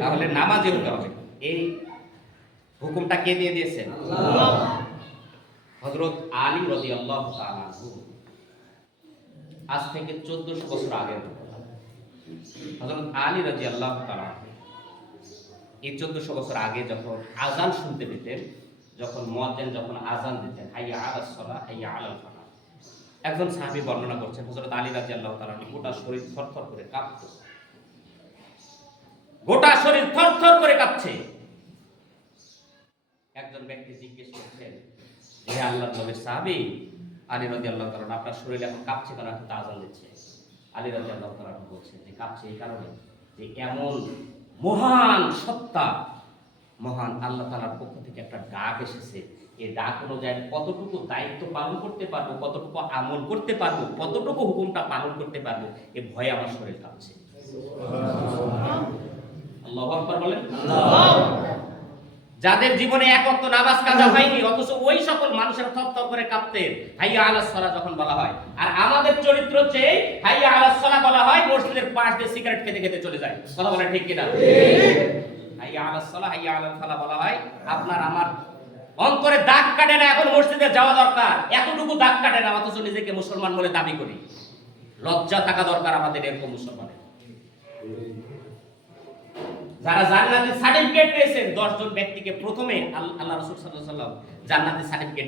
তাহলে নামাজে হতে হবে। এই হুকুমটা কে দিয়ে দিয়েছেন? আল্লাহ। হযরত আলী রাদিয়াল্লাহু তাআলা আনহু, আজ থেকে 1400 বছর আগের ঘটনা। হযরত আলী রাদিয়াল্লাহু তাআলা এই 1400 বছর আগে যখন আযান শুনতে পেতেন, যখন মুয়াজ্জিন যখন আযান দিতেন, হাইয়া আলাস সালাহ হাইয়া আলাল ফালাহ, একজন সাহাবী বর্ণনা করছেন হযরত আলী রাদিয়াল্লাহু তাআলা গোটা শরীর থরথর করে কাঁপতো, গোটা শরীর থরথর করে কাঁপছে। একজন ব্যক্তি জিজ্ঞেস করছেন, হে আল্লাহর নবীর সাহাবী আলী রাদিয়াল্লাহু তাআলা, আপনার শরীর এখন কাঁপছে কেন? এখন তো আযান দিচ্ছে। আলী রাদিয়াল্লাহু তাআলা বলছেন যে কাঁপছে এই কারণে যে এমন মহান সত্তা, মহান আল্লাহ তাআলার পক্ষ থেকে একটা ডাক এসেছে। এই ডাক অনুযায়ী কতটুকু দায়িত্ব পালন করতে পারবো, কতটুকু আমল করতে পারবো, কতটুকু হুকুমটা পালন করতে পারবো, এই ভয়ে আমার শরীর কাঁপছে। আল্লাহু আকবার বলেন। যাদের জীবনে এক ওয়াক্ত নামাজ কাজা হয়নি, অথচ ওই সকল মানুষেরা থরথর করে কাঁপতেন হাইয়া আলাস সালাহ যখন বলা হয়। আর আমাদের চরিত্র হচ্ছে হাইয়া আলাস সালাহ বলা হয়, মসজিদের পাশ দিয়ে সিগারেট খেতে খেতে চলে যায়। কথা বলে ঠিক কিনা? হাইয়া আলাস সালাহ হাইয়া আলাল ফালাহ বলা হয়, আপনার আমার অন্তরে দাগ কাটে না, এখন মসজিদে যাওয়া দরকার, এতটুকু দাগ কাটে না, অথচ নিজেকে মুসলমান বলে দাবি করি। লজ্জা থাকা দরকার আমাদের এরকম মুসলমানের। যারা জান্নাতের সার্টিফিকেট পেয়েছেন 10 জন ব্যক্তিকে প্রথমে আল্লাহ রাসূল সাল্লাল্লাহু আলাইহি ওয়াসাল্লাম জান্নাতের সার্টিফিকেট